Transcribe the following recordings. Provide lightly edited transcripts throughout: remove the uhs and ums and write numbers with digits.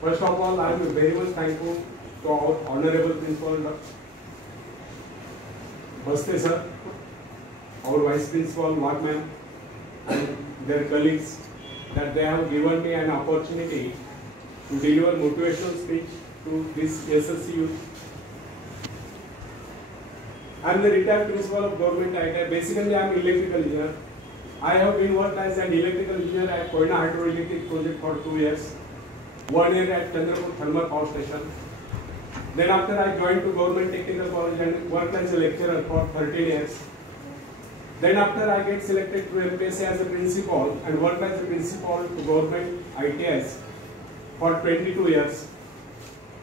First of all, I am very much thankful to our Honorable Principal Baste sir, our Vice Principal Wagman, and their colleagues that they have given me an opportunity to deliver motivational speech to this SSC youth. I am the retired principal of government ITI. Basically, I am electrical engineer. I have been worked as an electrical engineer at Koyna Hydroelectric Project for 2 years. 1 year at Chandrapur Thermal Power Station. Then after I joined to Government Technical College and worked as a lecturer for 13 years. Then after I get selected to MPSC as a principal and worked as a principal to Government ITIs for 22 years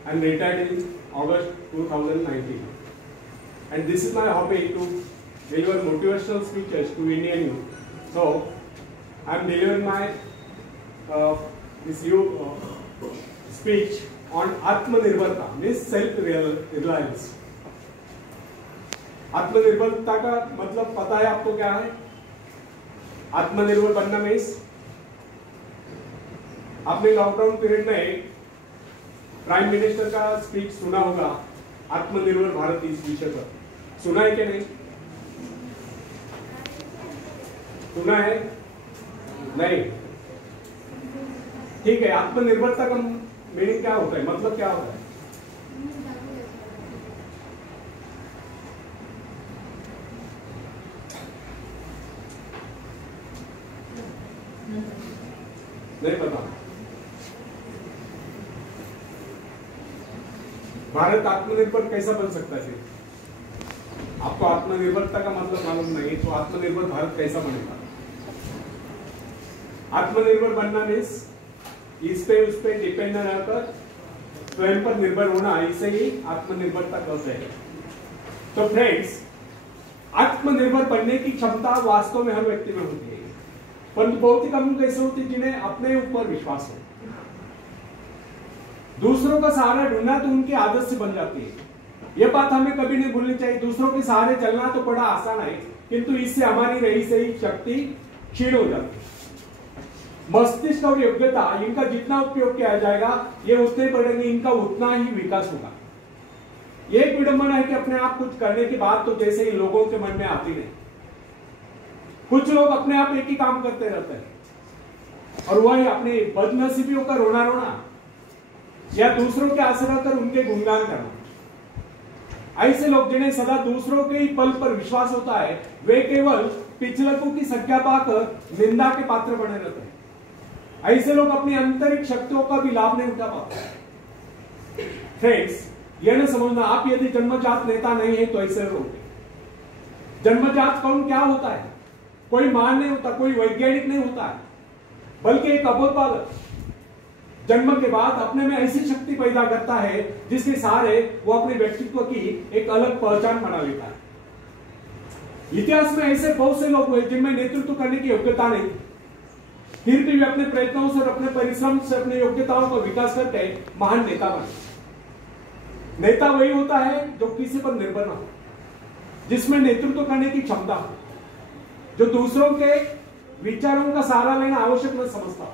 and retired in August 2019. And this is my hobby to deliver motivational speeches to Indian youth. So I am delivering my speech on Atmanirbharta, means self-reliance. आत्मनिर्भरता का मतलब पता है आपको क्या है? आत्मनिर्भर बनना मीन्स आपने लॉकडाउन पीरियड में प्राइम मिनिस्टर का स्पीच सुना होगा, आत्मनिर्भर भारत इस विषय पर। सुना है क्या नहीं? सुना है? नहीं। ठीक है, आत्मनिर्भरता का मीनिंग क्या होता है, मतलब क्या होता है? नहीं पता। भारत आत्मनिर्भर कैसा बन सकता है? आपको आत्मनिर्भरता का मतलब मालूम नहीं तो आत्मनिर्भर भारत कैसा बनेगा? आत्मनिर्भर बनना मीन्स इस पे उस पे डिपेंड न रहकर स्वयं पर निर्भर होना, इसे ही आत्मनिर्भरता कहते हैं। तो फ्रेंड्स, आत्मनिर्भर बनने की क्षमता वास्तव में हर व्यक्ति में होती है, परंतु बहुत ही कम कैसे होती है जिन्हें अपने ऊपर विश्वास हो। दूसरों का सहारा ढूंढना तो उनकी आदत से बन जाती है। यह बात हमें कभी नहीं भूलनी चाहिए। दूसरों के सहारे चलना तो बड़ा आसान है, किंतु इससे हमारी रही सही शक्ति क्षीण हो जाती है। मस्तिष्क और योग्यता, इनका जितना उपयोग किया जाएगा ये उतने बढ़ेंगे, इनका उतना ही विकास होगा। ये एक विडंबना है कि अपने आप कुछ करने की बात तो जैसे ही लोगों के मन में आती नहीं। कुछ लोग अपने आप एक ही काम करते रहते हैं और वही अपनी बदनसीबियों का रोना रोना या दूसरों के आसरा कर उनके गुणगान करना। ऐसे लोग जिन्हें सदा दूसरों के ही बल पर विश्वास होता है, वे केवल पिछलकों की संख्या पाकर निंदा के पात्र बने रहते हैं। ऐसे लोग अपनी आंतरिक शक्तियों का भी लाभ नहीं उठा पाते। फ्रेंड्स, यह न समझना आप यदि जन्मजात नेता नहीं है तो ऐसे लोग। जन्मजात कौन क्या होता है? कोई महान नहीं होता, कोई वैज्ञानिक नहीं होता है, बल्कि एक अबोध बालक जन्म के बाद अपने में ऐसी शक्ति पैदा करता है जिसके सहारे वो अपने व्यक्तित्व की एक अलग पहचान बना लेता है। इतिहास में ऐसे बहुत से लोग हुए जिनमें नेतृत्व करने की योग्यता नहीं, फिर भी वे अपने प्रयत्नों से और अपने परिश्रम से अपनी योग्यताओं का विकास करके महान नेता बने। नेता वही होता है जो किसी पर निर्भर न हो, जिसमें नेतृत्व करने की क्षमता हो, जो दूसरों के विचारों का सहारा लेना आवश्यक न समझता,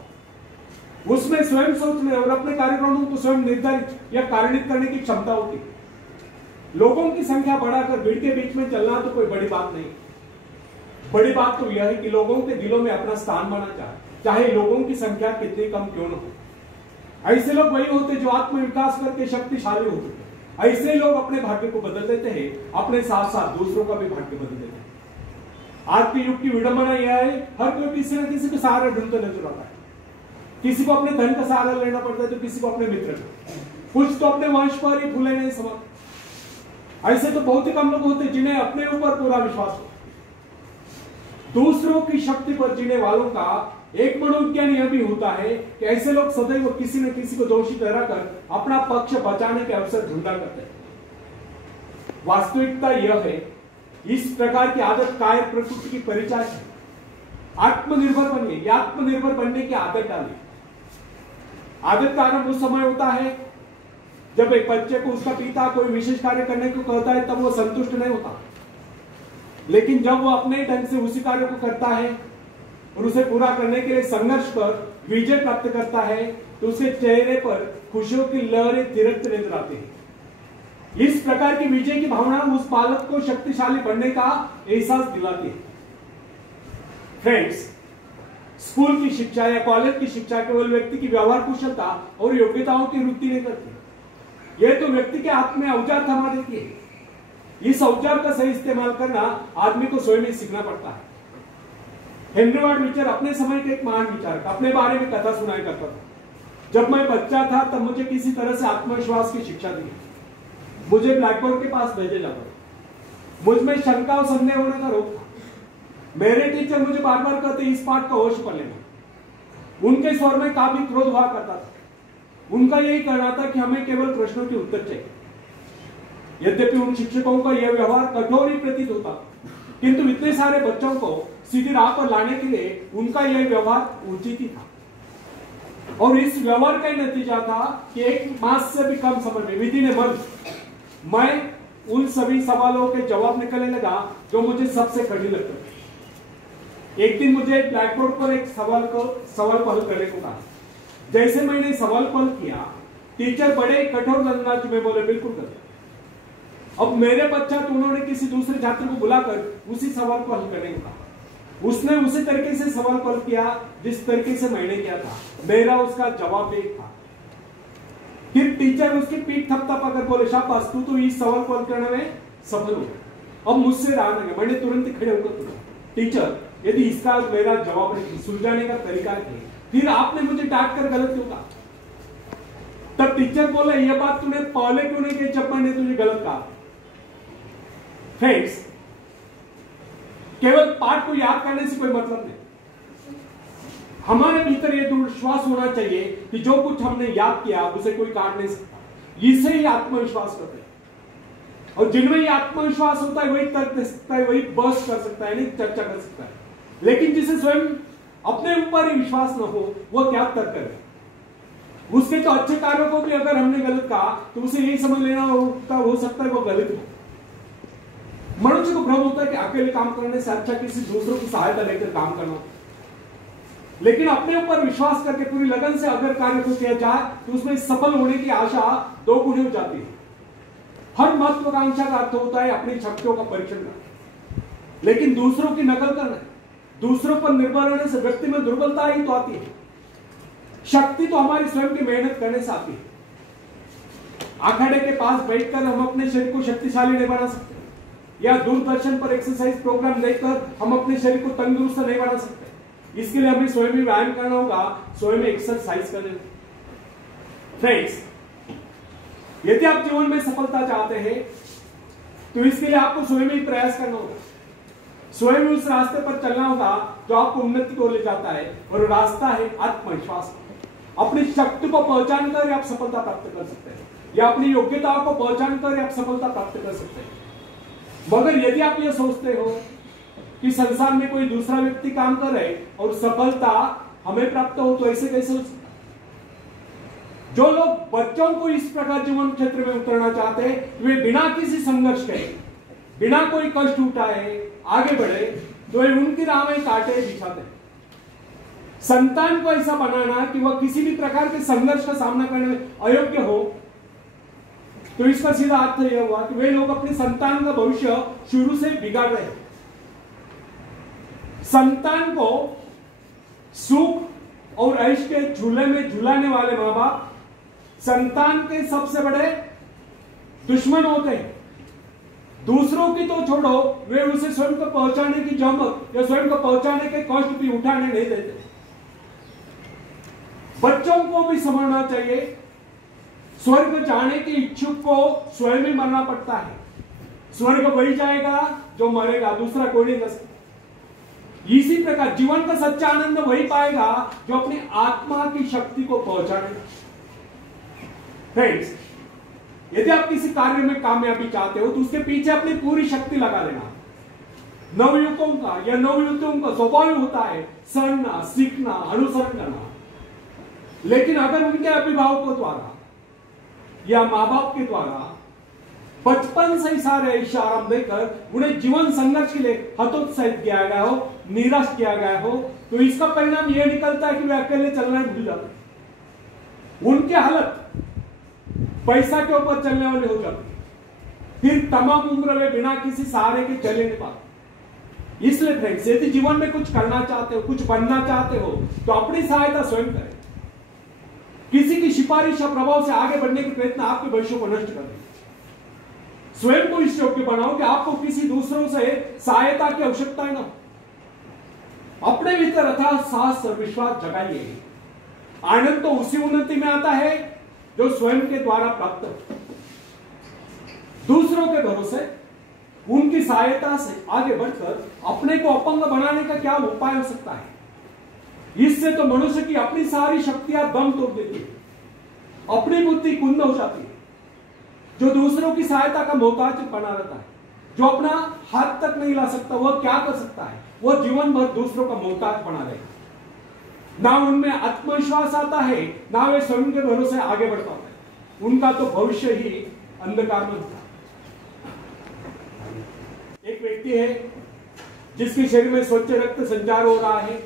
उसमें स्वयं सोचने और अपने कार्यक्रमों को स्वयं निर्धारित या कारणित करने की क्षमता होती है। लोगों की संख्या बढ़ाकर भीड़ के बीच में चलना तो कोई बड़ी बात नहीं। बड़ी बात तो यह है कि लोगों के दिलों में अपना स्थान बना चाहे लोगों की संख्या कितनी कम क्यों न हो। ऐसे लोग वही होते जो आत्मविकास करके शक्तिशाली होते हैं। ऐसे लोग अपने भाग्य को बदल देते हैं, अपने साथ साथ दूसरों का भी भाग्य बदल देते हैं। आज के युग की विडंबना यह है, हर कोई किसी न किसी को सहारा ढूंढते नजर आता है। किसी को अपने धन का सहारा लेना पड़ता है तो किसी को अपने मित्र का, कुछ तो अपने वंश पर ही फूले नहीं समझ। ऐसे तो बहुत ही कम लोग होते जिन्हें अपने ऊपर पूरा विश्वास हो। दूसरों की शक्ति पर जीने वालों का एक मनोविज्ञान यह भी होता है कि ऐसे लोग सदैव किसी न किसी को दोषी ठहराकर अपना पक्ष बचाने के अवसर ढूंढा करते हैं। वास्तविकता यह है, इस प्रकार की आदत कायर प्रकृति की परिचायक है। आत्मनिर्भर बनिए, आत्मनिर्भर बनने की आदत डालिए। आदत का आरंभ उस समय होता है जब एक बच्चे को उसका पिता कोई विशेष कार्य करने को कहता है, तब वो संतुष्ट नहीं होता, लेकिन जब वो अपने ढंग से उसी कार्य को करता है और उसे पूरा करने के लिए संघर्ष कर विजय प्राप्त करता है, तो उसके चेहरे पर खुशियों की लहरें थिरकते नजर आते हैं। इस प्रकार की विजय की भावना उस बालक को शक्तिशाली बनने का एहसास दिलाती है। फ्रेंड्स, स्कूल की शिक्षा या कॉलेज की शिक्षा केवल व्यक्ति की व्यवहार कुशलता और योग्यताओं की वृद्धि नहीं करती, यह तो व्यक्ति के हाथ में औजार थमा देती है। इस औजार का सही इस्तेमाल करना आदमी को स्वयं ही सीखना पड़ता है। हेनरी वार्ड बीचर अपने समय के एक महान विचारक अपने बारे में कथा सुनाया करता था। जब मैं बच्चा था तब मुझे किसी तरह से आत्मविश्वास की शिक्षा दी। मुझे ब्लैक बोर्ड के पास भेजे जाता, मुझ में शंका और संदेह होने का रोग था। मेरे टीचर मुझे बार बार कहते इस पाठ का होश पर लेना। उनके स्वर में काफी क्रोध हुआ करता था। उनका यही कहना था कि हमें केवल प्रश्नों के उत्तर चाहिए। यद्यपि उन शिक्षकों का यह व्यवहार कठोर ही प्रतीत होता, किंतु इतने सारे बच्चों को सीधी राह पर लाने के लिए उनका यह व्यवहार उचित ही था। और इस व्यवहार का नतीजा था कि एक मास से भी कम समय में विधि ने मैं उन सभी सवालों के जवाब निकलने लगा जो मुझे सबसे कठिन लगते थे। एक दिन मुझे ब्लैक बोर्ड पर एक सवाल को हल करने को कहा। जैसे मैंने सवाल को हल किया, टीचर बड़े कठोर अंदाज में बोले बिल्कुल कर। अब मेरे पश्चात उन्होंने किसी दूसरे छात्र को बुलाकर उसी सवाल को हल करने को कहा। उसने उसी तरीके से सवाल को हल किया जिस तरीके से मैंने किया था। मेरा उसका जवाब एक था। फिर टीचर उसकी पीठ थपथपाकर बोले शाबाश, तू तो इस सवाल को हल करने में सफल हो गया। अब मुझसे रहा नहीं। मैंने तुरंत खड़े होकर पूछा, टीचर यदि इसका मेरा जवाब नहीं, सुलझाने का तरीका है, फिर आपने मुझे डांट कर गलत क्यों कहा? तब टीचर बोला यह बात तूने पहले क्यों नहीं कही जब मैंने तुझे गलत कहा? फ्रेंड्स, केवल पाठ को याद करने से कोई मतलब नहीं। हमारे भीतर यह दृढ़ विश्वास होना चाहिए कि जो कुछ हमने याद किया उसे कोई काट नहीं सकता। इसे ही आत्मविश्वास करते हैं। और जिनमें ये आत्मविश्वास होता है वही तर्क दे सकता है, वही बहस कर सकता है, नहीं चर्चा कर सकता है। लेकिन जिसे स्वयं अपने ऊपर ही विश्वास न हो वह क्या तर्क करे? उसके तो अच्छे कार्यों को भी अगर हमने गलत कहा तो उसे यही समझ लेना हो सकता है वो गलत हो। मनुष्य को भ्रम होता है कि अकेले काम करने से अच्छा किसी दूसरों की सहायता लेकर काम करना। लेकिन अपने ऊपर विश्वास करके पूरी लगन से अगर कार्य को किया जाए तो उसमें सफल होने की आशा दो गुनी हो जाती है। हर महत्वाकांक्षा का अर्थ होता है अपनी शक्तियों का परीक्षण करना, लेकिन दूसरों की नकल करना, दूसरों पर निर्भर रहने से व्यक्ति में दुर्बलता ही तो आती है। शक्ति तो हमारी स्वयं की मेहनत करने से आती है। अखाड़े के पास बैठकर हम अपने शरीर को शक्तिशाली नहीं बना सकते, या दूरदर्शन पर एक्सरसाइज प्रोग्राम देखकर हम अपने शरीर को तंदुरुस्त नहीं बना सकते। इसके लिए हमें स्वयं ही व्यायाम करना होगा, स्वयं एक्सरसाइज करना होगा। फ्रेंड्स, यदि आप जीवन में सफलता चाहते हैं तो इसके लिए आपको स्वयं ही प्रयास करना होगा, स्वयं उस रास्ते पर चलना होगा जो आपको उन्नति को ले जाता है। और रास्ता है आत्मविश्वास। अपनी शक्ति को पहचान कर आप सफलता प्राप्त कर सकते हैं, या अपनी योग्यताओं को पहचान कर आप सफलता प्राप्त कर सकते हैं। मगर यदि आप ये सोचते हो कि संसार में कोई दूसरा व्यक्ति काम कर रहे और सफलता हमें प्राप्त हो, तो ऐसे कैसे हो सकता? जो लोग बच्चों को इस प्रकार जीवन क्षेत्र में उतरना चाहते हैं वे बिना किसी संघर्ष के, बिना कोई कष्ट उठाए आगे बढ़े, तो उनकी राह में कांटे बिछाते हैं। संतान को ऐसा बनाना कि वह किसी भी प्रकार के संघर्ष का सामना करने में अयोग्य हो, तो इसका सीधा अर्थ यह हुआ कि वे लोग अपनी संतान का भविष्य शुरू से बिगाड़ रहे हैं। संतान को सुख और ऐश के झूले में झुलाने वाले मां बाप संतान के सबसे बड़े दुश्मन होते हैं। दूसरों की तो छोड़ो, वे उसे स्वयं को पहुंचाने की जहमत या स्वयं को पहुंचाने के कष्ट भी उठाने नहीं देते। बच्चों को भी समझना चाहिए, स्वर्ग जाने के इच्छुक को स्वयं ही मरना पड़ता है। स्वर्ग वही जाएगा जो मरेगा, दूसरा कोई नहीं कर सकता। इसी प्रकार जीवन का सच्चा आनंद वही पाएगा जो अपनी आत्मा की शक्ति को पहुंचाने। फ्रेंड्स, यदि आप किसी कार्य में कामयाबी चाहते हो तो उसके पीछे अपनी पूरी शक्ति लगा देना। नवयुवकों का या नवयुवतियों का स्वभाव होता है सड़ना, सीखना, अनुसरण करना। लेकिन अगर उनके अभिभावकों द्वारा या मां बाप के द्वारा बचपन से ही सारे इशारा देकर उन्हें जीवन संघर्ष के लिए हतोत्साहित किया गया हो, निराश किया गया हो, तो इसका परिणाम यह निकलता है कि वे अकेले चलना भूल जाते। उनकी हालत पैसा के ऊपर चलने वाली हो जाती है, फिर तमाम उम्र में बिना किसी सहारे के चले नहीं पाते। इसलिए फ्रेंड्स, यदि जीवन में कुछ करना चाहते हो, कुछ बनना चाहते हो, तो अपनी सहायता स्वयं करें। किसी की सिफारिश या प्रभाव से आगे बढ़ने के प्रयत्न आपके भविष्य को नष्ट कर देंगे। स्वयं को इस योग्य बनाओ कि आपको किसी दूसरों से सहायता की आवश्यकता न हो। अपने भीतर अथाह साहस और विश्वास जगाइए। आनंद तो उसी उन्नति में आता है जो स्वयं के द्वारा प्राप्त हो। दूसरों के भरोसे, उनकी सहायता से आगे बढ़कर अपने को अपंग बनाने का क्या उपाय हो सकता है? इससे तो मनुष्य की अपनी सारी शक्तियां दम तोड़ देती है, अपनी बुद्धि कुंद हो जाती है। जो दूसरों की सहायता का मोहताज बना रहता है, जो अपना हाथ तक नहीं ला सकता, वह क्या कर सकता है? वह जीवन भर दूसरों का मोहताज बना रहेगा। ना उनमें आत्मविश्वास आता है, ना वे स्वयं के भरोसे आगे बढ़ पाते हैं। उनका तो भविष्य ही अंधकार में होता है। एक व्यक्ति है जिसके शरीर में स्वच्छ रक्त संचार हो रहा है,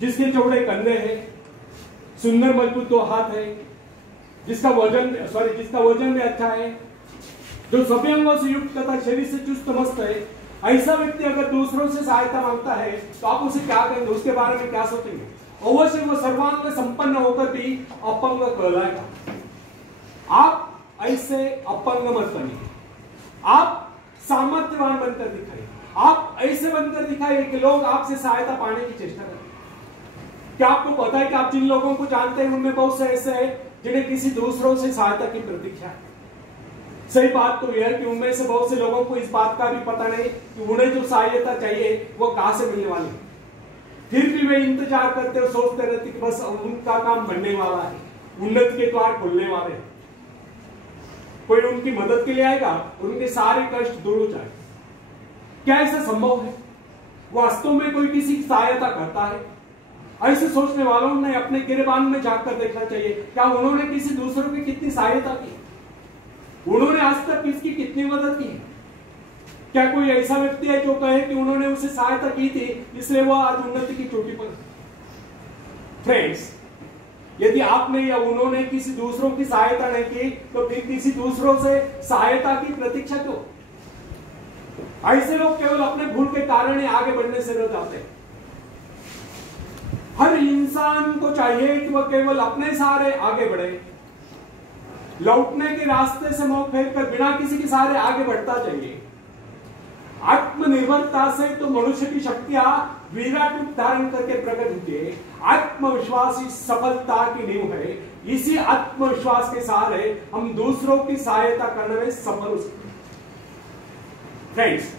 जिसके चौड़े कंधे हैं, सुंदर मजबूत दो हाथ है, जिसका वजन भी अच्छा है, जो सभी अंगों से युक्त तथा शरीर से चुस्त मस्त है। ऐसा व्यक्ति अगर दूसरों से सहायता मांगता है तो आप उसे क्या कहेंगे? उसके बारे में क्या सोचेंगे? अवश्य वो सर्वांग संपन्न होकर भी अपंग कहलाएगा। आप ऐसे अपंग मत बनिए, आप सामर्थ्यवान बनकर दिखाइए। आप ऐसे बनकर दिखाइए कि लोग आपसे सहायता पाने की चेष्टा करें। क्या आपको पता है कि आप जिन लोगों को जानते हैं उनमें बहुत से ऐसे हैं जिन्हें किसी दूसरों से सहायता की प्रतीक्षा है। सही बात तो यह है कि उनमें से बहुत से लोगों को इस बात का भी पता नहीं कि उन्हें जो सहायता चाहिए वो कहां से मिलने वाली है। फिर भी वे इंतजार करते और सोचते रहते कि बस उनका काम बनने वाला है, उन्नति के द्वार खुलने वाले हैं, कोई उनकी मदद के लिए आएगा और उनके सारे कष्ट दूर हो जाए। क्या ऐसा संभव है? वास्तव में कोई किसी की सहायता करता है? ऐसे सोचने वालों ने अपने गिरेबान में जाकर देखना चाहिए, क्या उन्होंने किसी दूसरों की कितनी सहायता की? उन्होंने आज तक किसकी कितनी मदद की? क्या कोई ऐसा व्यक्ति है जो कहे कि उन्होंने उसे सहायता की थी इसलिए वह आज उन्नति की चोटी पर? फ्रेंड्स, यदि आपने या उन्होंने किसी दूसरों की सहायता नहीं की तो फिर किसी दूसरों से सहायता की प्रतीक्षा क्यों? ऐसे लोग केवल अपने भूल के कारण ही आगे बढ़ने से रह जाते हैं। हर इंसान को चाहिए कि वह केवल अपने सहारे आगे बढ़े, लौटने के रास्ते से मुंह फेरकर बिना किसी के सहारे आगे बढ़ता जाइए। आत्मनिर्भरता से तो मनुष्य की शक्तियां विराट रूप धारण करके प्रकट होती है। आत्मविश्वास ही सफलता की नींव है। इसी आत्मविश्वास के सहारे हम दूसरों की सहायता करने में सफल हो सकते हैं। फ्रेंड्स,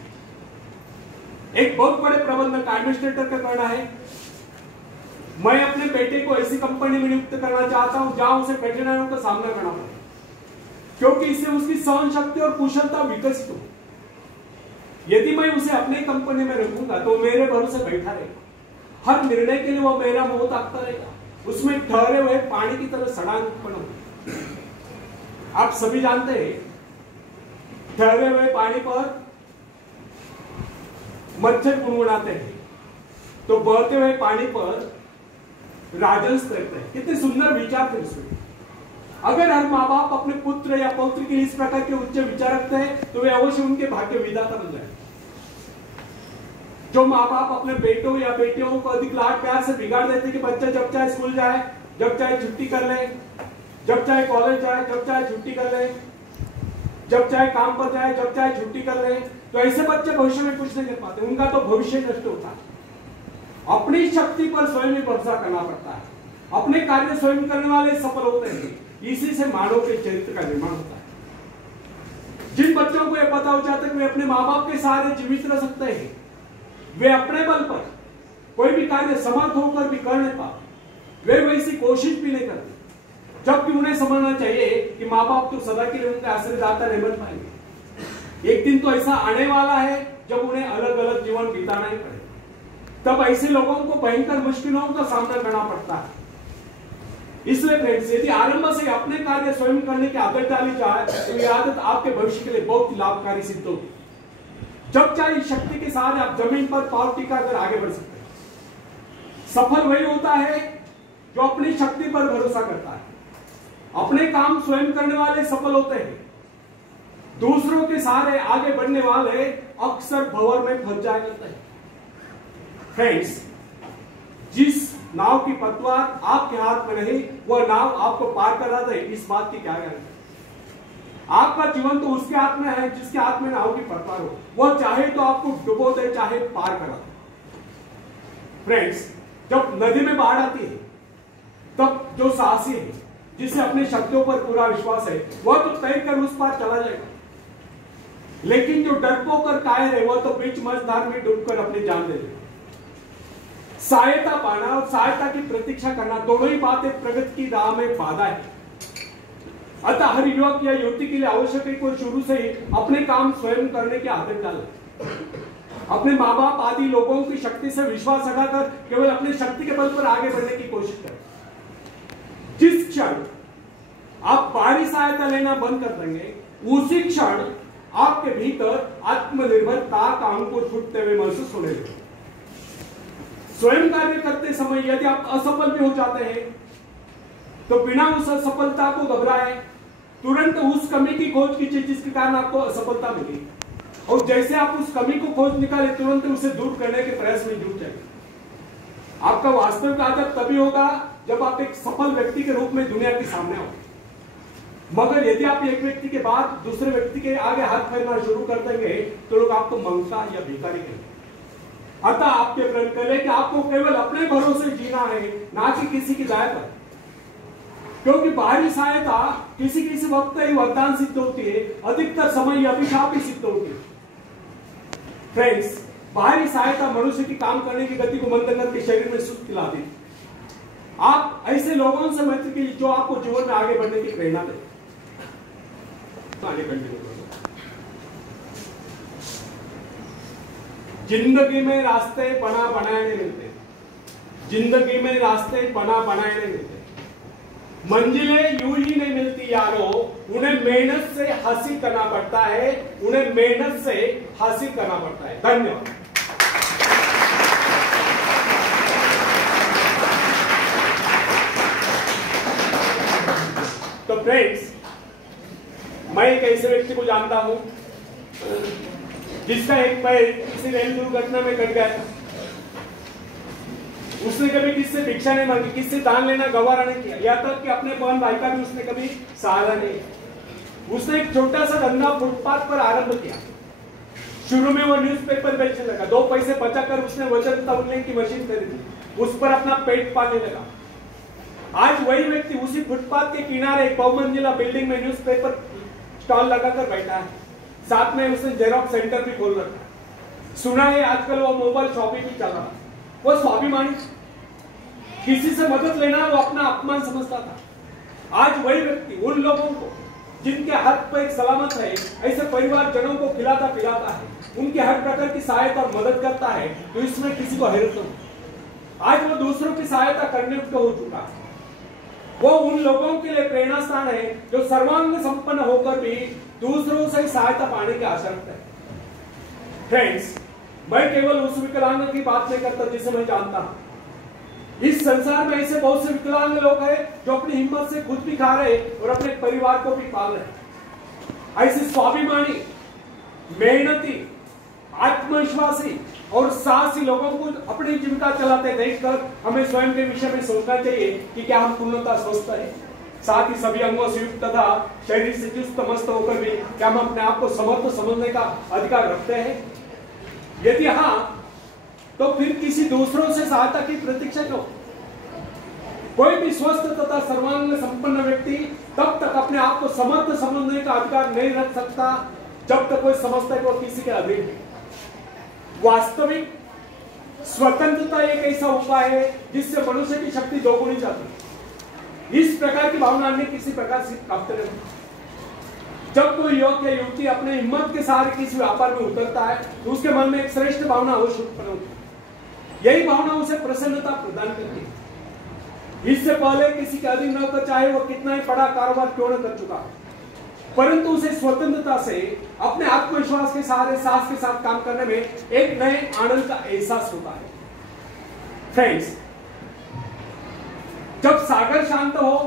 एक बहुत बड़े प्रबंधक एडमिनिस्ट्रेटर का कहना है, मैं अपने बेटे को ऐसी कंपनी में नियुक्त करना चाहता हूं जहां उसे कठिनाइयों का सामना करना पड़े, क्योंकि इससे उसकी सहन शक्ति और कुशलता विकसित हो। यदि मैं उसे अपने कंपनी में रखूंगा तो मेरे भरोसे बैठा रहेगा, हर निर्णय के लिए वो मेरा मुंह ताकता रहेगा, उसमें ठहरे हुए पानी की तरह सड़ांग उत्पन्न होगी। आप सभी जानते हैं, ठहरे हुए पानी पर मच्छर गुनगुनाते हैं तो बहते हुए पानी पर राजहंस तैरते हैं। कितने सुंदर विचार थे उसमें। अगर हर माँ बाप अपने पुत्र या पौत्र के लिए इस प्रकार के उच्च विचार रखते हैं तो वे अवश्य उनके भाग्य विधाता बन जाए। जो माँ बाप अपने बेटों या बेटियों को अधिक लाड प्यार से बिगाड़ देते कि बच्चा जब चाहे स्कूल जाए, जब चाहे छुट्टी कर ले, जब चाहे कॉलेज जाए, जब चाहे छुट्टी कर ले, जब चाहे काम पर जाए, जब चाहे छुट्टी कर ले, तो ऐसे बच्चे भविष्य में कुछ नहीं कर पाते, उनका तो भविष्य नष्ट होता है। अपनी शक्ति पर स्वयं ही भरोसा करना पड़ता है। अपने कार्य स्वयं करने वाले सफल होते हैं। इसी से मानव के चरित्र का निर्माण होता है। जिन बच्चों को यह पता हो जाता है कि वे अपने माँ बाप के सहारे जीवित रह सकते हैं, वे अपने बल पर कोई भी कार्य समर्थ होकर भी कर नहीं पाते, वे वैसी कोशिश भी नहीं करते, जबकि उन्हें समझना चाहिए कि माँ बाप तो सदा के लिए उनके आश्रयदाता नहीं बन पाएंगे। एक दिन तो ऐसा आने वाला है जब उन्हें अलग अलग जीवन बिताना ही पड़ेगा। तब ऐसे लोगों को भयंकर मुश्किलों का सामना करना पड़ता है। इसलिए फ्रेंड्स, यदि आरंभ से अपने कार्य स्वयं करने की आदत डाली जाए तो यह आदत आपके भविष्य के लिए बहुत लाभकारी सिद्ध होगी। जब चाहे शक्ति के सहारे आप जमीन पर पांव टिका कर आगे बढ़ सकते हैं। सफल वही होता है जो अपनी शक्ति पर भरोसा करता है। अपने काम स्वयं करने वाले सफल होते हैं, दूसरों के सहारे आगे बढ़ने वाले अक्सर भंवर में फंस जाया करते हैं। फ्रेंड्स, जिस नाव की पतवार आपके हाथ में नहीं, वह नाव आपको पार करा दे, इस बात की क्या गारंटी? आपका जीवन तो उसके हाथ में है जिसके हाथ में नाव की पतवार हो। वह चाहे तो आपको डुबो दे, चाहे पार करा दे। फ्रेंड्स, जब नदी में बाढ़ आती है तब जो साहसी है, जिसे अपने शक्तियों पर पूरा विश्वास है, वह तो तैर कर उस पार चला जाएगा। लेकिन जो डरपोक और कायर है, वह तो बीच मझधार में डूबकर अपनी जान दे देगा। सहायता पाना और सहायता की प्रतीक्षा करना, दोनों ही बातें प्रगति की राह में बाधा है। अतः हर युवक या युवती के लिए आवश्यक है कोई शुरू से ही अपने काम स्वयं करने की आदत डाले। अपने माँ बाप आदि लोगों की शक्ति से विश्वास रखाकर केवल अपनी शक्ति के बल पर आगे बढ़ने की कोशिश करें। जिस क्षण आप बाहरी सहायता लेना बंद कर देंगे, उसी क्षण आपके भीतर आत्मनिर्भरता का अंकुर फूटते हुए महसूस होने लगेगा। स्वयं कार्य करते समय यदि आप असफल भी हो जाते हैं तो बिना उस असफलता को घबराए तुरंत उस कमी की खोज कीजिए जिसके कारण आपको असफलता मिली, और जैसे आप उस कमी को खोज निकाले तुरंत उसे दूर करने के प्रयास में जुट जाए। आपका वास्तविक आदत तभी होगा जब आप एक सफल व्यक्ति के रूप में दुनिया के सामने हो। मगर यदि आप एक व्यक्ति के बाद दूसरे व्यक्ति के आगे हाथ फैलाना शुरू कर देंगे तो लोग आपको मंगता या भिखारी कहेंगे। अतः आपके प्रण करें कि आपको केवल अपने भरोसे जीना है, ना कि किसी की दया पर, क्योंकि बाहरी सहायता किसी किसी वक्त ही वरदान सिद्ध होती है, अधिकतर समय अभिशाप ही सिद्ध होती है। फ्रेंड्स, बाहरी सहायता मनुष्य की काम करने की गति को मंद करके शरीर में सुस्ती लाती है। आप ऐसे लोगों से मित्र कीजिए जो आपको जीवन में आगे बढ़ने की प्रेरणा दे। आगे कंटिन्यू करो। जिंदगी में रास्ते बना बनाए नहीं मिलते, जिंदगी में रास्ते बना बनाए नहीं मिलते, मंजिलें यूं ही नहीं मिलती यारो, उन्हें मेहनत से हासिल करना पड़ता है, उन्हें मेहनत से हासिल करना पड़ता है। धन्यवाद। तो फ्रेंड्स, मैं एक ऐसे व्यक्ति को जानता हूं जिसका एक पैर किसी रेल दुर्घटना में कट गया था। उसने कभी किससे भिक्षा नहीं मांगी, किससे दान लेना गवारा नहीं किया, यहाँ तक कि अपने बहन भाई का भी उसने कभी सहारा नहीं। उसने एक छोटा सा धंधा फुटपाथ पर आरंभ किया। शुरू में वो न्यूज़पेपर बेचने लगा, 2 पैसे बचाकर उसने वजन तौलने की मशीन खरीदी, उस पर अपना पेट पालने लगा। आज वही व्यक्ति उसी फुटपाथ के किनारे एक बहुमंजिला बिल्डिंग में न्यूज़पेपर स्टॉल लगाकर बैठा है, साथ में उसने जेरॉक्स सेंटर भी खोल रखा है। सुना है आजकल वो मोबाइल शॉपिंग भी चला। वो स्वाभिमानी, किसी से मदद लेना वो अपना अपमान समझता था। आज वही व्यक्ति उन लोगों को जिनके हाथ पैर सलामत है, ऐसे परिवारजनों को खिलाता पिलाता है, उनके हर प्रकार की सहायता और मदद करता है। तो इसमें किसी को हैरत नहीं। आज वो दूसरों की सहायता करने को हो चुका है। वो उन लोगों के लिए प्रेरणा स्थान है जो सर्वांग संपन्न होकर भी दूसरों से सहायता पाने की आशा रखते हैं। फ्रेंड्स, मैं केवल उस विकलांग की बात नहीं करता जिसे मैं जानता हूं। इस संसार में ऐसे बहुत से विकलांग लोग हैं जो अपनी हिम्मत से खुद भी खा रहे और अपने परिवार को भी पाल रहे। ऐसे स्वाभिमानी, मेहनती, आत्मविश्वासी और साहसी लोगों को अपनी जीविका चलाते देखकर हमें स्वयं के विषय में सोचना चाहिए कि क्या हम पूर्णतः स्वस्थ हैं, साथ ही सभी अंगों से युक्त तथा शरीर से चुस्त मस्त होकर भी क्या हम अपने आप को समर्थ समझने का अधिकार रखते हैं? यदि हाँ, तो फिर किसी दूसरों से सहायता की प्रतीक्षा क्यों? कोई भी स्वस्थ तथा सर्वांग संपन्न व्यक्ति तब तक अपने आप को समर्थ समझने का अधिकार नहीं रख सकता जब तक कोई समझता है कि वो किसी के अधीन है। वास्तविक स्वतंत्रता एक ऐसा उपाय है जिससे मनुष्य की शक्ति दोगुनी जाती है। इस प्रकार की भावना अन्य किसी प्रकार से प्राप्त नहीं। जब कोई युवक या युवती अपने हिम्मत के सहारे किसी व्यापार में उतरता है तो उसके मन में एक श्रेष्ठ भावना अवश्य उत्पन्न होती है। यही भावना उसे प्रसन्नता प्रदान करती है। इससे पहले किसी के अधीन न होकर चाहे वो कितना ही बड़ा कारोबार क्यों न कर चुका है, परंतु उसे स्वतंत्रता से अपने आत्मविश्वास के सहारे साहस के साथ काम करने में एक नए आनंद का एहसास होता है। फ्रेंड्स, जब सागर शांत हो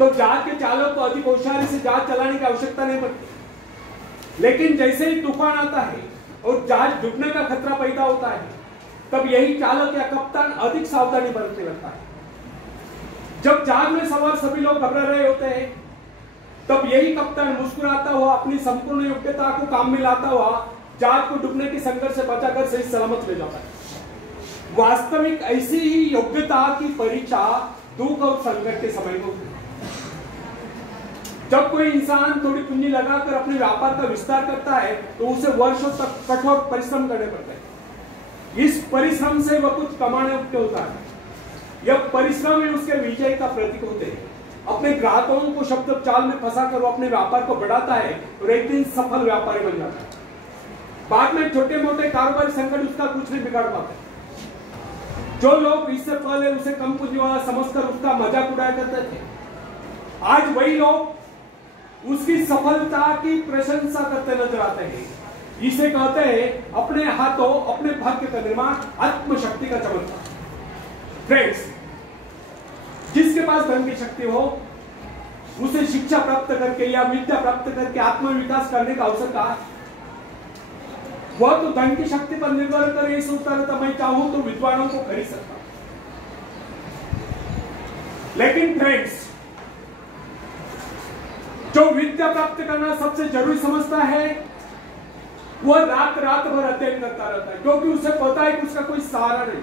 तो जहाज के चालक को अधिक होशियारी से जहाज चलाने की आवश्यकता नहीं पड़ती। लेकिन जैसे ही तूफान आता है और जहाज डूबने का खतरा पैदा होता है, तब यही चालक या कप्तान अधिक सावधानी बरतने लगता है। जब जहाज में सवार सभी लोग घबरा रहे होते हैं, तब यही कप्तान मुस्कुराता हुआ अपनी संपूर्ण योग्यता को काम में लाता हुआ जहाज को डूबने के संकट से बचाकर सही सलामत ले जाता है। वास्तविक ऐसी ही योग्यता की परीक्षा दुख और संकट के समय में होती है। जब कोई इंसान थोड़ी पूंजी लगाकर अपने व्यापार का विस्तार करता है, तो उसे वर्षों तक कठोर परिश्रम करने पड़ते हैं। इस परिश्रम से वह कुछ कमाने योग्य होता है। यह परिश्रम ही उसके विजय का प्रतीक होते हैं। अपने ग्राहकों को शब्द चाल में फंसाकर वो अपने व्यापार को बढ़ाता है और एक दिन सफल व्यापारी बन जाता है। बाद में छोटे मोटे कारोबारी संकट उसका कुछ नहीं बिगाड़ पाते। जो लोग इससे पहले उसे कम पूंजी वाला समझकर उसका मजाक उड़ाया करते थे, आज वही लोग उसकी सफलता की प्रशंसा करते नजर आते हैं। इसे कहते हैं अपने हाथों अपने भाग्य का निर्माण, आत्मशक्ति का चमत्कार। फ्रेंड्स, जिसके पास धन की शक्ति हो, उसे शिक्षा प्राप्त करके या विद्या प्राप्त करके आत्मविकास करने का अवसर कहा। वह तो धन की शक्ति पर निर्भर कर ये सोचता रहता, मैं चाहूं तो विद्वानों को खरीद सकता। लेकिन फ्रेंड्स, जो विद्या प्राप्त करना सबसे जरूरी समझता है, वह रात रात भर अध्ययन करता रहता है, क्योंकि उसे पता है कि उसका कोई सहारा नहीं।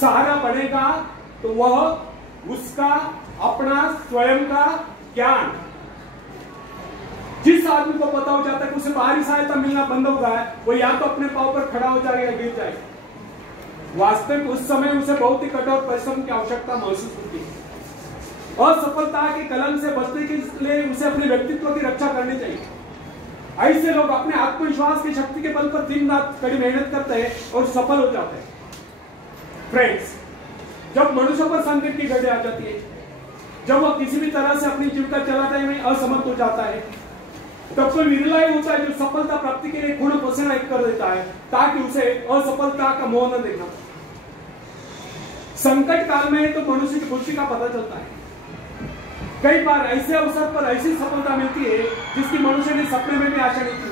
सहारा बनेगा तो वह उसका अपना स्वयं का ज्ञान। जिस आदमी को पता हो जाता है कि उसे बाहरी सहायता मिलना बंद हो गया है, वो या तो अपने पांव पर खड़ा हो जाएगा या गिर जाएगा। वास्तविक उस समय उसे बहुत ही कठोर परिश्रम की आवश्यकता महसूस होती है। असफलता के कलंक से बचने के लिए उसे अपने व्यक्तित्व की रक्षा करनी चाहिए। ऐसे लोग अपने आत्मविश्वास की शक्ति के बल पर दिन रात कड़ी मेहनत करते हैं और सफल हो जाते हैं। फ्रेंड्स, जब मनुष्य पर संकट की घड़ी आ जाती है, जब वह किसी भी तरह से अपनी जीविका चलाने में असमर्थ हो जाता है, तब कोई विरला ही होता है जो सफलता प्राप्ति के लिए खून पसीना एक कर देता है, ताकि उसे असफलता का मोह न देखना। संकट काल में तो मनुष्य की बुद्धि का पता चलता है। कई बार ऐसे अवसर पर ऐसी सफलता मिलती है जिसकी मनुष्य ने सपने में भी आशा नहीं की।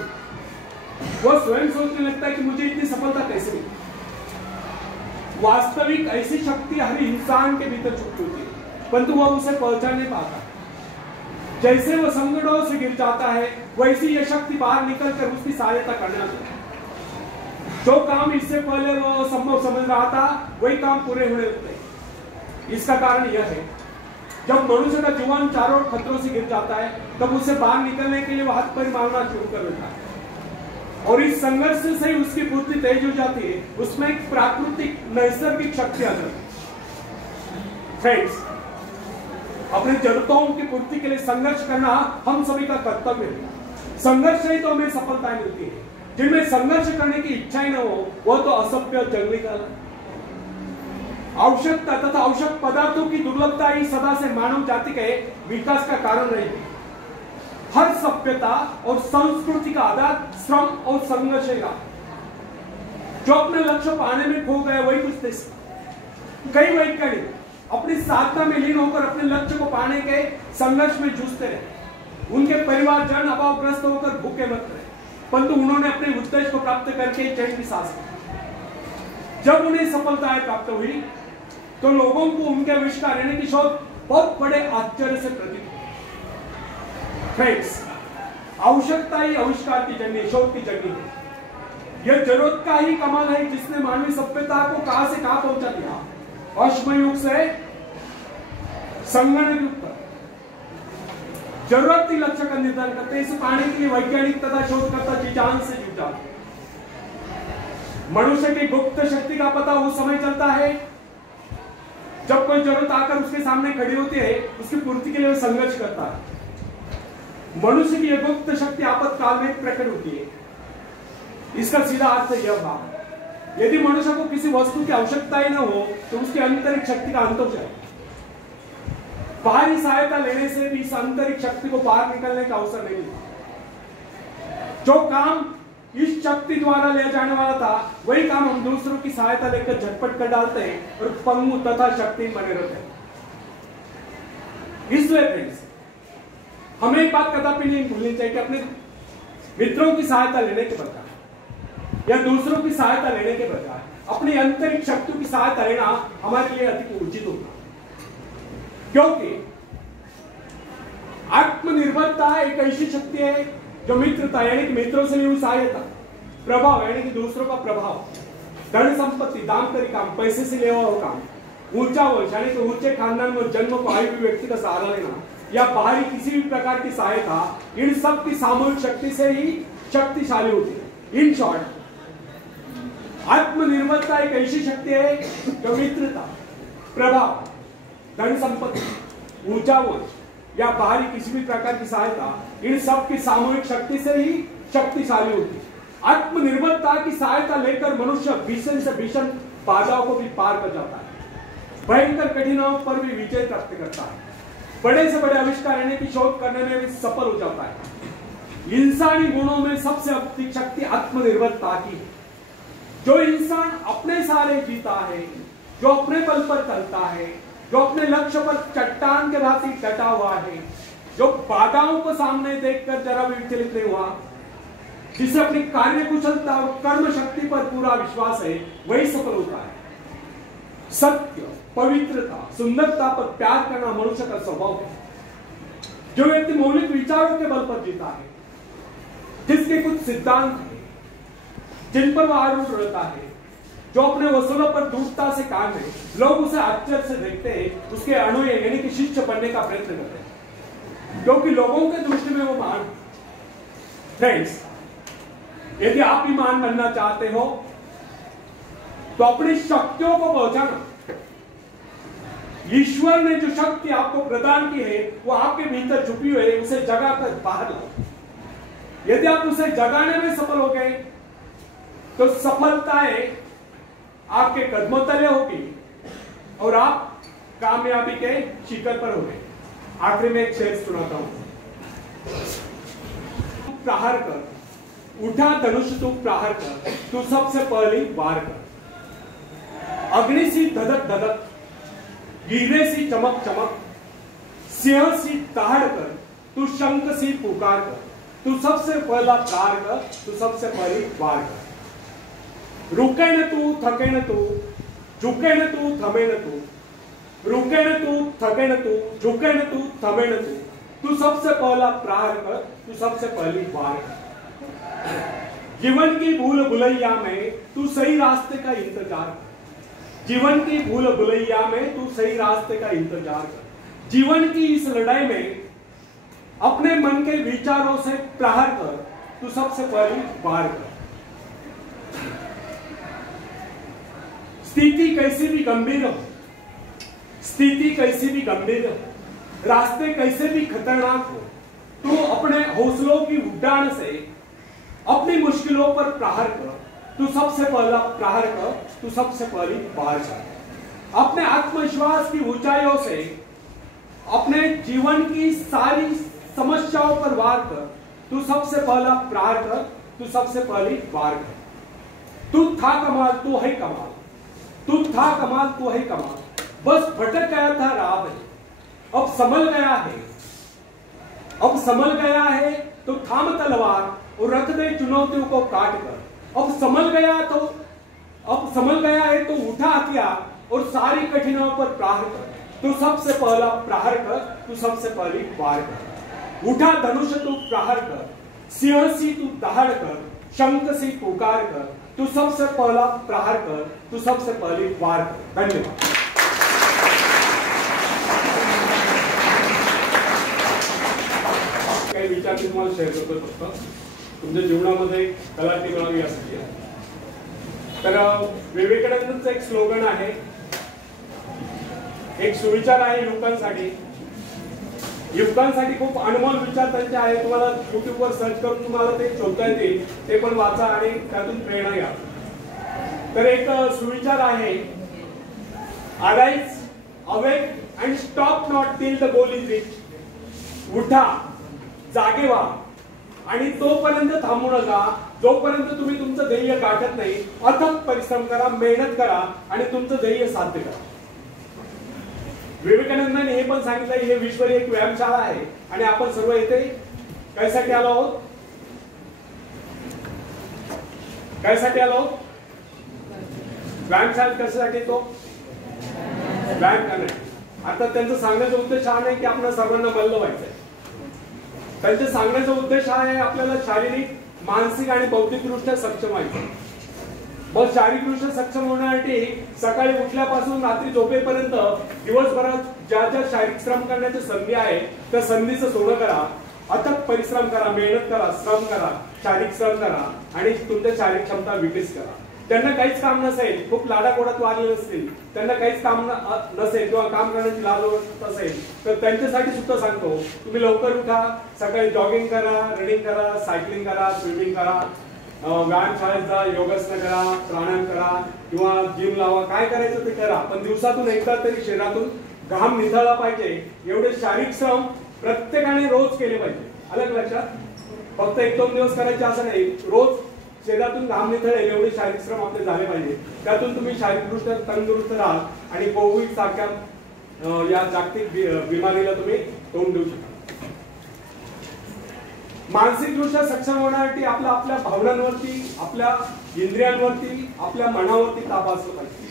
वह स्वयं सोचने लगता है कि मुझे इतनी सफलता कैसे मिली। वास्तविक ऐसी शक्ति हर इंसान के भीतर छुपी होती है, परंतु वह उसे पहचान नहीं पाता। जैसे वह संकटों से गिर जाता है, वैसी यह शक्ति बाहर निकलकर उसकी सहायता करने लगती है। जो काम इससे पहले वह संभव समझ रहा था, वही काम पूरे होने लगते हैं। इसका कारण यह है, जब मनुष्य का जीवन चारों ओर खतरों से गिर जाता है, तब उसे बाहर निकलने के लिए वह हाथ पैर मारना शुरू कर देता है, और इस संघर्ष से ही उसकी बुद्धि तेज हो जाती है। उसमें एक प्राकृतिक नैसर्गिक शक्ति आ जाती है। फ्रेंड्स, अपनी जरूरतों की पूर्ति के लिए संघर्ष करना हम सभी का कर्तव्य है। संघर्ष से ही तो हमें सफलताएं मिलती है। जिनमें संघर्ष करने की इच्छा ही न हो, वह तो असभ्य जंगली काल है। आवश्यकता तथा आवश्यक पदार्थों की दुर्लभता ही सदा से मानव जाति के विकास का कारण रही है। हर सभ्यता और संस्कृति का आधार श्रम और संघर्ष है। जो अपने लक्ष्य पाने में खो गए, वही कुछ नहीं सकते। कई वैज्ञानिक अपनी साधना में लीन होकर अपने लक्ष्य को पाने के संघर्ष में जूझते रहे। उनके परिवारजन अभावग्रस्त होकर भूखे मरते रहे, परंतु उन्होंने अपने उद्देश्य को प्राप्त करके चैन की सांस ली। जब उन्हें सफलताएं प्राप्त हुई, तो लोगों को उनके आविष्कार यानी कि शोध बहुत बड़े आश्चर्य से प्रतीत हुए। फ्रेंड्स, आवश्यकता ही आविष्कार की जननी, शोध की जननी है। यह जरूरत का ही कमाल है जिसने मानवीय सभ्यता को कहां से कहां पहुंचा दिया। अश्म युग से संगणक युग तक जरूरत ही लक्ष्य का निर्धारण करते हैं। इसे पाने के लिए वैज्ञानिक तथा शोधकर्ता जी जान से जुट जाते। मनुष्य की गुप्त शक्ति का पता उस समय चलता है जब कोई जरूरत आकर उसके सामने खड़ी होती है, उसकी पूर्ति के लिए संघर्ष करता है। मनुष्य की यह गुप्त शक्ति आपातकाल में प्रकट होती है। इसका सीधा अर्थ यह भाव, यदि मनुष्य को किसी वस्तु की आवश्यकता ही न हो, तो उसकी आंतरिक शक्ति का अंत हो जाए। बाहरी सहायता लेने से भी इस आंतरिक शक्ति को बाहर निकलने का अवसर नहीं मिलता। जो काम इस शक्ति द्वारा ले जाने वाला था, वही काम हम दूसरों की सहायता लेकर झटपट कर डालते हैं और पंगु तथा शक्तिहीन बने रहते हैं। इसलिए फ्रेंड्स हमें एक बात कदापि नहीं भूलनी चाहिए कि अपने मित्रों की सहायता लेने के बजाय या दूसरों की सहायता लेने के बजाय अपनी आंतरिक शक्तियों की सहायता लेना हमारे लिए अधिक उचित होगा, क्योंकि आत्मनिर्भरता एक ऐसी शक्ति है जो मित्रता यानी कि मित्रों से ली सहायता, प्रभाव यानी कि दूसरों का प्रभाव, धन संपत्ति, दामकरी काम, पैसे से लेवा हुआ काम, ऊंचा वंश यानी कि ऊंचे खानदान में जन्म को आए हुए व्यक्ति का सहारा लेना या बाहरी किसी भी प्रकार की सहायता, इन सब की सामूहिक शक्ति से ही शक्तिशाली होती है। इन शॉर्ट, आत्मनिर्भरता एक ऐसी शक्ति है जो मित्रता, प्रभाव, धन संपत्ति, ऊंचा वंश या बाहरी किसी भी प्रकार की सहायता, इन सब की सामूहिक शक्ति से ही शक्तिशाली होती है। आत्मनिर्भरता की सहायता लेकर मनुष्य भीषण से भीषण बाधाओं को भी पार कर जाता है, भयंकर कठिनाइयों पर भी विजय प्राप्त करता है, बड़े से बड़े आविष्कार यानी की शोध करने में भी सफल हो जाता है। इंसानी गुणों में सबसे अधिक शक्ति आत्मनिर्भरता की है। जो इंसान अपने सहारे जीता है, जो अपने बल पर चलता है, जो अपने लक्ष्य पर चट्टान के भांति डटा हुआ है, जो बाधाओं को सामने देखकर जरा भी विचलित नहीं हुआ, जिसे अपनी कार्य कुशलता और कर्म शक्ति पर पूरा विश्वास है, वही सफल होता है। सत्य, पवित्रता, सुंदरता पर प्यार करना मनुष्य का स्वभाव है। जो व्यक्ति मौलिक विचारों के बल पर जीता है, जिसके कुछ सिद्धांत हैं जिन पर वह आरूढ़ रहता है, जो अपने वसूलों पर दूरता से काम है, लोग उसे आश्चर्य से देखते हैं, उसके अनुयायी यानी कि शिष्य बनने का प्रयत्न करते हैं, क्योंकि लोगों के दृष्टि में वो महान। फ्रेंड्स, यदि आप भी महान बनना चाहते हो तो अपनी शक्तियों को पहचानो। ईश्वर ने जो शक्ति आपको प्रदान की है वो आपके भीतर छुपी हुई है, उसे जगाकर बाहर लाओ। यदि आप उसे जगाने में सफल हो गए तो सफलताएं आपके कदमों तले होगी और आप कामयाबी के शिखर पर होंगे। आखिरी में एक शेर सुनाता हूं। प्रहार कर, उठा धनुष तू प्रहार कर, तू सबसे पहले वार कर। अग्नि सी धधक धधक, हीरे सी चमक चमक, सिंह सी दहाड़ कर, तू शंख सी पुकार कर, तू सबसे पहला प्रहार कर, तू सबसे पहले वार कर। रुके न तू, थके न तू, झुके न तू, थमे न तू, रुके न तू, थके न तू, झुके न तू, थमे न तू, तू सबसे पहला प्रहार कर, तू सबसे पहली वार कर। जीवन की भूल भुलैया में तू सही रास्ते का इंतजार कर। जीवन की भूल भुलैया में तू सही रास्ते का इंतजार कर। जीवन की इस लड़ाई में अपने मन के विचारों से प्रहार कर, तू सबसे पहली वार कर। स्थिति कैसी भी गंभीर हो, स्थिति कैसी भी गंभीर हो, रास्ते कैसे भी खतरनाक हो, तू अपने हौसलों की उड़ान से अपनी मुश्किलों पर प्रहार कर, तू सबसे पहला प्रहार कर, तू सबसे पहली वार कर। अपने आत्मविश्वास की ऊंचाइयों से अपने जीवन की सारी समस्याओं पर वार कर, तू सबसे पहला प्रहार कर, तू सबसे पहली वार कर। तू था कमाल, तू है कमाल, तू था कमाल, तू है कमाल, बस भटक गया था राह में, अब संभल गया है, अब संभल गया है तो थाम तलवार और रख दे चुनौतियों को काट कर। अब संभल गया है तो उठा हथियार और सारी कठिनाइयों पर प्रहार कर, तू सबसे पहला प्रहार कर, तू सबसे पहली वार कर। उठा धनुष तू प्रहार कर, सिंह सी तू दहाड़ कर, शंख सी पुकार कर, तू सबसे पहला प्रहार कर, तू सबसे पहली वार कर। धन्यवाद। काही विचार तुम्हाला शेअर करतो फक्त तुमच्या जीवनामध्ये कलाटी मिळावी यासाठी। तर विवेकानंदांचं एक स्लोगन आहे, एक सुविचार आहे युवकांसाठी। युवकांसाठी खूप अनमोल विचार त्यांचे आहे, तुम्हाला युट्यूबवर सर्च करून तुम्हाला ते शोधता येतील, ते पण वाचा आणि त्यातून प्रेरणा घ्या। तर एक सुविचार आहे, arise, awake and stop not till the goal is reach. उठा, जागे व्हा आणि तोपर्यंत थांबू नका जोपर्यंत तुम्ही तुमचं ध्येय गाठत नाही। अथक परिश्रम करा, मेहनत करा आणि तुमचं ध्येय साध्य करा। विवेकानंदांनी हे पण सांगितलं हे विश्व एक व्यायामशाळा आहे आणि आपण सर्व इथे कायसाठी आलो आहोत? कायसाठी आलो आहोत? व्यायामशाळेत कशासाठी तो व्यायाम करणे. आता त्यांचं सांगण्याचा उद्देश हा नाही की आपण सर्वांना मल्ल व्हायचंय. त्यांचे सांगण्याचा उद्देश हा आहे आपल्याला शारीरिक, मानसिक आणि बौद्धिकदृष्ट्या सक्षम व्हायचं. मग शारीरिकदृष्ट्या सक्षम होण्यासाठी सकाळी उठल्यापासून रात्री झोपेपर्यंत दिवसभरात ज्या ज्या शारीरिक श्रम करण्याची संधी आहे त्या संधीचं सोनं करा, अथक परिश्रम करा, मेहनत करा, श्रम करा, शारीरिक श्रम करा आणि तुमच्या शारीरिक क्षमता विकसित करा. त्यांना काहीच काम नसेल, खूप लाडाकोडात वाढले नसतील, त्यांना काहीच काम नसेल किंवा काम करण्याची लाज असेल तर त्यांच्यासाठी सुद्धा सांगतो तुम्ही लवकर उठा, सकाळी जॉगिंग करा, रनिंग करा, सायकलिंग करा, स्विमिंग करा, व्यायामशाळेत जा, योगासनं करा, प्राणायाम करा किंवा जिम लावा, काय करायचं ते करा. पण दिवसातून एकदा तरी शरीरातून घाम निथळला पाहिजे. एवढे शारीरिक श्रम प्रत्येकाने रोज केले पाहिजे. अलग लक्षात, फक्त 1-2 दिवस करायचे असं नाही, रोज शरीरातून घाम निथळेल एवढे शारीरिक श्रम आपले झाले पाहिजे. त्यातून तुम्ही शारीरिकदृष्ट्या तंदुरुस्त राहाल आणि कोविड सारख्या या जागतिक बिमारीला तुम्ही तोंड देऊ शकता. मानसिकदृष्ट्या सक्षम होण्यासाठी आपल्या भावनांवरती, आपल्या इंद्रियांवरती, आपल्या मनावरती ताबा असला पाहिजे.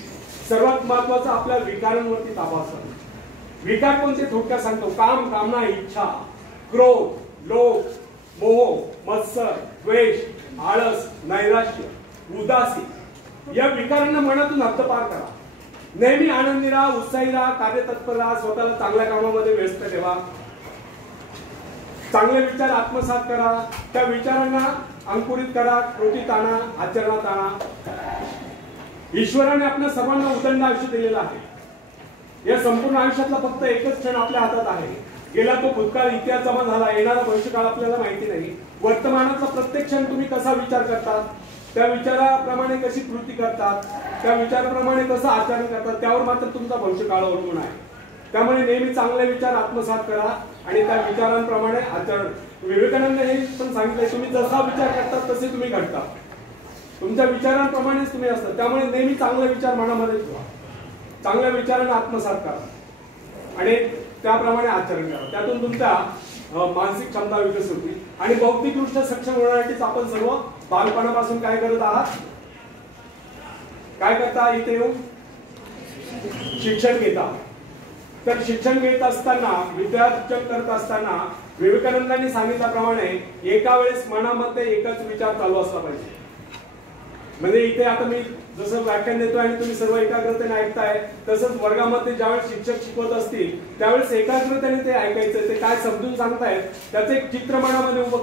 सर्वात महत्वाचं आपल्या विकारांवरती ताबा असला पाहिजे. विकार कोणते थोडक्यात सांगतो? काम, कामना, इच्छा, क्रोध, लोभ, मोह, मत्सर, द्वेष, आळस, नैराश्य, उदासी या विकारांना मनातून हद्दपार करा. नेहमी आनंदी राहा, उत्साही राहा, कार्यतत्पर राहा, स्वतःला चांगल्या कामामध्ये व्यस्त ठेवा. चांगले विचार आत्मसात करा, त्या विचारांना अंकुरित करा, कृतीत आणा, आचरणात आणा. ईश्वराने आपल्या सर्वांना उदंड आयुष्य दिलेलं आहे. या संपूर्ण आयुष्यातला फक्त एकच क्षण आपल्या हातात आहे. गेला तो भूतकाळ, इतिहास जमा झाला, येणारा भविष्यकाळ आपल्याला माहिती नाही. वर्तमानातला प्रत्येक क्षण तुम्ही कसा विचार करतात, त्या विचाराप्रमाणे कशी कृती करतात, त्या विचाराप्रमाणे कसं आचरण करतात, त्यावर मात्र तुमचा भविष्यकाळ अवलंबून आहे. त्यामुळे नेहमी चांगले विचार आत्मसात करा आणि त्या विचारांप्रमाणे आचरण. विवेकानंद हे पण सांगितले, तुम्ही जसा विचार करतात तसे तुम्ही घडता. तुमच्या विचारांप्रमाणेच तुम्ही असतात. त्यामुळे नेहमी चांगले विचार मनामध्ये ठेवा, चांगल्या विचारांना आत्मसात करा आणि त्याप्रमाणे आचरण करा. त्यातून तुमच्या मानसिक क्षमता विकसित होतील आणि बौद्धिकदृष्ट्या सक्षम होण्यासाठीच आपण सर्व बालपणापासून काय करत आहात? काय करता? इथे येऊन शिक्षण घेता. तर शिक्षण घेत असताना, विद्यार्जन करत असताना विवेकानंदांनी सांगितल्याप्रमाणे एका वेळेस मनामध्ये एकच विचार चालू असला पाहिजे. म्हणजे इथे आता मी जसं व्याख्यान देतो आणि तुम्ही सर्व एकाग्रतेने ऐकताय, तसंच वर्गामध्ये ज्यावेळेस शिक्षक शिकवत असतील त्यावेळेस एकाग्रतेने ते ऐकायचं. ते काय समजून सांगतायत त्याचं एक चित्र मनामध्ये उभं